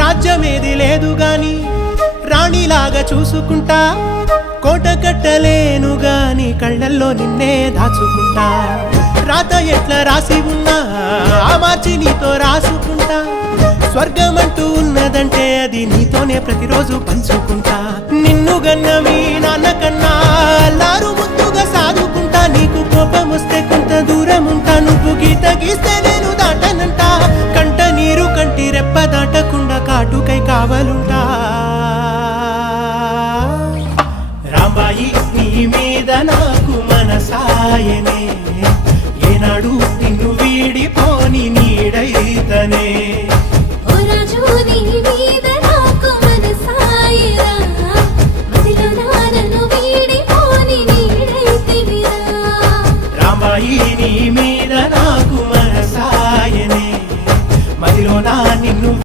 రాజ్యమేది లేదు గాని రాణిలాగా చూసుకుంటా, కోట కట్టలేను గాని కళ్ళల్లో నిన్నే దాచుకుంటా. రాత ఎట్లా రాసి ఉన్నా ఆ మార్చి నీతో రాసుకుంటా. స్వర్గమంటూ ఉన్నదంటే అది నీతోనే ప్రతిరోజు పంచుకుంటా. నిన్ను గన్న మీ నాన్న కన్నా అల్లారు ముద్దుగా సాదుకుంటా. నీకు కోపం వస్తే కొంత దూరం ఉంటా, నువ్వు గీత గీస్తే నేను దాటనంట. కంట నీరు కంటి రెప్ప దాటకుండా కాటుకై కావలుంటా. రాంబాయి నీ మీద నాకు మనసాయనే, ఏనాడు నిన్ను వీడిపో